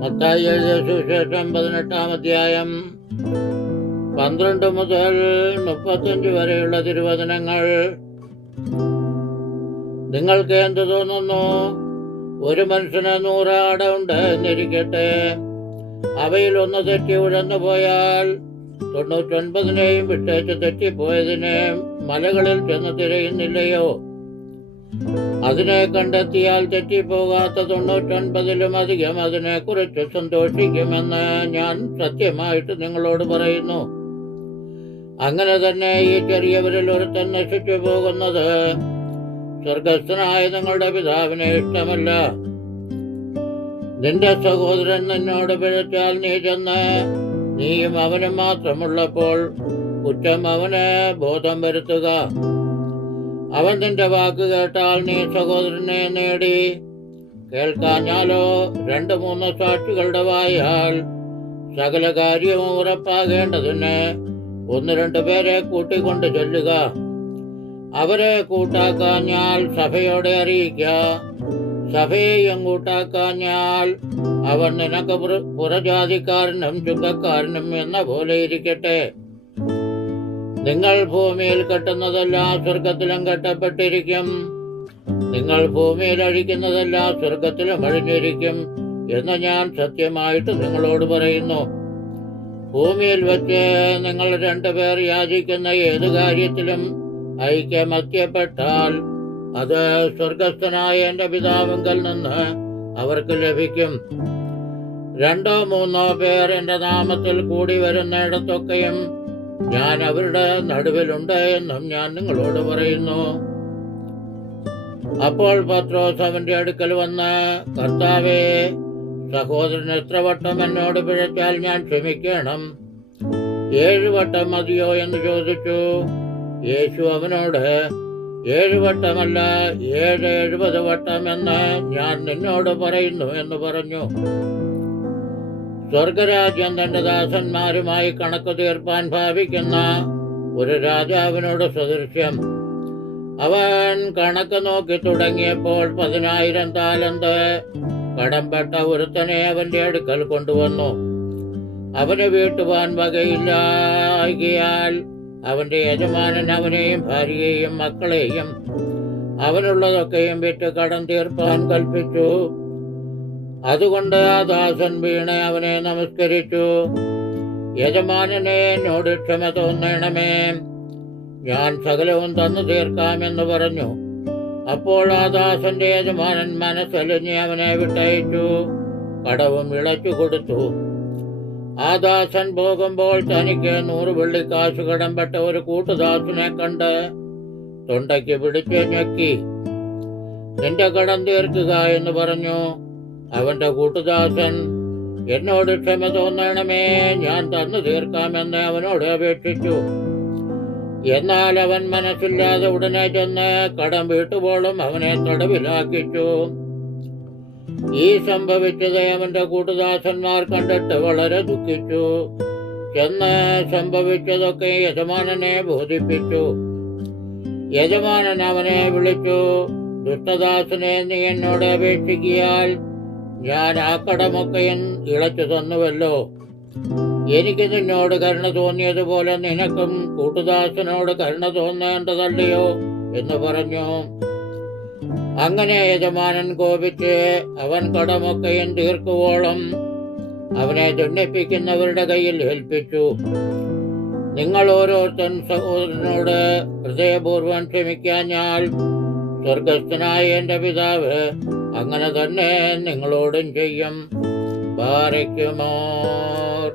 മത്തായി എഴുതിയ സുവിശേഷം 18-ാം അധ്യായം 12 മുതൽ 35 വരെയുള്ള തിരുവചനങ്ങൾ. നിങ്ങൾക്ക് എന്ത് തോന്നുന്നു? ഒരു മനുഷ്യന് 100 ആട് ഉണ്ട് എന്നിരിക്കട്ടെ. അവയിൽ ഒന്ന് തെറ്റി ഉഴന്നു പോയാൽ 99നെയും വിട്ടേച്ച് തെറ്റിപ്പോയതിനെ മലകളിൽ ചെന്ന് തിരയുന്നില്ലയോ? അതിനെ കണ്ടെത്തിയാൽ തെറ്റിപ്പോകാത്ത 99ലും അധികം അതിനെക്കുറിച്ച് സന്തോഷിക്കുമെന്ന് ഞാൻ സത്യമായിട്ട് നിങ്ങളോട് പറയുന്നു. അങ്ങനെ തന്നെ ഈ ചെറിയവരിൽ ഒരുത്തൻ നശിച്ചു പോകുന്നത് സ്വർഗസ്ഥനായ നിങ്ങളുടെ പിതാവിനെ ഇഷ്ടമല്ല. നിന്റെ സഹോദരൻ നിന്നോട് പിഴച്ചാൽ നീ ചെന്ന് നീയും അവനും മാത്രമുള്ളപ്പോൾ കുറ്റം അവന് ബോധം വരുത്തുക. അവൻ നിന്റെ വാക്ക് കേട്ടാൽ നീ സഹോദരനെ നേടി. കേൾക്കാഞ്ഞാലോ 2-3 സാക്ഷികളുടെ വായാൽ സകല കാര്യവും ഉറപ്പാകേണ്ടതിന് 1-2 പേരെ കൂട്ടിക്കൊണ്ട് ചൊല്ലുക. അവരെ കൂട്ടാക്കാഞ്ഞാൽ സഭയോടെ അറിയിക്ക. സഭയെയും കൂട്ടാക്കാഞ്ഞാൽ അവൻ നിനക്ക് പുറജാതിക്കാരനും ചുങ്കക്കാരനും എന്ന പോലെ ഇരിക്കട്ടെ. നിങ്ങൾ ഭൂമിയിൽ കെട്ടുന്നതെല്ലാം സ്വർഗത്തിലും കെട്ടപ്പെട്ടിരിക്കും. നിങ്ങൾ ഭൂമിയിൽ അഴിക്കുന്നതെല്ലാം സ്വർഗത്തിലും അഴിഞ്ഞിരിക്കും എന്ന് ഞാൻ സത്യമായിട്ട് നിങ്ങളോട് പറയുന്നു. ഭൂമിയിൽ വെച്ച് നിങ്ങൾ 2 പേർ യാചിക്കുന്ന ഏത് കാര്യത്തിലും ഐക്യമത്യപ്പെട്ടാൽ അത് സ്വർഗസ്ഥനായ എൻ്റെ പിതാവിങ്കൽ നിന്ന് അവർക്ക് ലഭിക്കും. 2-3 പേർ എൻ്റെ നാമത്തിൽ കൂടി വരുന്നിടത്തൊക്കെയും ഞാൻ അവരുടെ നടുവിലുണ്ട് എന്നും ഞാൻ നിങ്ങളോട് പറയുന്നു. അപ്പോൾ പത്രോസ് അവന്റെ അടുക്കൽ വന്ന്, കർത്താവേ, സഹോദരൻ എത്ര വട്ടം എന്നോട് പിഴച്ചാൽ ഞാൻ ക്ഷമിക്കണം? 7 വട്ടം മതിയോ എന്ന് ചോദിച്ചു. യേശു അവനോട്, 7 വട്ടമല്ല 70 വട്ടം എന്ന് ഞാൻ നിന്നോട് പറയുന്നു എന്ന് പറഞ്ഞു. സ്വർഗരാജ്യം തന്റെ ദാസന്മാരുമായി കണക്ക് തീർപ്പാൻ ഭാവിക്കുന്ന ഒരു രാജാവിനോട് സദൃശ്യം. അവൻ കണക്ക് നോക്കി തുടങ്ങിയപ്പോൾ 10,000 താലന്ത് കടംപെട്ട ഒരുത്തനെ അവന്റെ അടുക്കൽ കൊണ്ടുവന്നു. അവന് വീട്ടുവാൻ വകയില്ലായകയാൽ അവന്റെ യജമാനൻ അവനെയും ഭാര്യയെയും മക്കളെയും അവനുള്ളതൊക്കെയും വിറ്റ് കടം തീർപ്പാൻ കൽപ്പിച്ചു. അതുകൊണ്ട് ആ ദാസൻ വീണ് അവനെ നമസ്കരിച്ചു. യജമാനനെ, എന്നോട് ക്ഷമ തോന്നണമേ, ഞാൻ സകലവും തന്നു തീർക്കാമെന്ന് പറഞ്ഞു. അപ്പോൾ ആ ദാസന്റെ യജമാനൻ മനസ്സലിഞ്ഞ് അവനെ വിട്ടയച്ചു, കടവും ഇളച്ചു കൊടുത്തു. ആ ദാസൻ പോകുമ്പോൾ തനിക്ക് 100 വെള്ളിക്കാശ് കടംപെട്ട ഒരു കൂട്ടുദാസനെ കണ്ട് തൊണ്ടയ്ക്ക് പിടിച്ച് ഞെക്കി, നിന്റെ കടം തീർക്കുക എന്ന് പറഞ്ഞു. അവന്റെ കൂട്ടുദാസൻ, എന്നോട് ക്ഷമ തോന്നണമേ, ഞാൻ തന്നു തീർക്കാമെന്ന് അവനോട് അപേക്ഷിച്ചു. എന്നാൽ അവൻ മനസ്സില്ലാതെ ഉടനെ ചെന്ന് കടം വീട്ടുപോളും അവനെ തടവിലാക്കിച്ചു. ഈ സംഭവിച്ചത് അവന്റെ കൂട്ടുദാസന്മാർ കണ്ടിട്ട് വളരെ ദുഃഖിച്ചു. ചെന്ന് സംഭവിച്ചതൊക്കെ യജമാനനെ ബോധിപ്പിച്ചു. യജമാനൻ അവനെ വിളിച്ചു, ദുഷ്ടദാസനെ, നീ എന്നോട് അപേക്ഷിക്കിയാൽ ഞാൻ ആ കടമൊക്കെയും ഇളച്ചു തന്നുവല്ലോ. എനിക്ക് നിന്നോട് കരുണ തോന്നിയതുപോലെ നിനക്കും കൂട്ടുദാസനോട് കരുണ തോന്നേണ്ടതല്ലയോ എന്ന് പറഞ്ഞു. അങ്ങനെ യജമാനൻ കോപിച്ച് അവൻ കടമൊക്കെയും തീർക്കുവോളം അവനെ ദണ്ഡിപ്പിക്കുന്നവരുടെ കയ്യിൽ ഏൽപ്പിച്ചു. നിങ്ങൾ ഓരോരുത്തൻ സഹോദരനോട് ഹൃദയപൂർവ്വം ക്ഷമിക്കാഞ്ഞാൽ സ്വർഗസ്ഥനായ എൻ്റെ പിതാവ് അങ്ങനെ തന്നെ നിങ്ങളോടും ചെയ്യും. ബാരക്കുമോർ.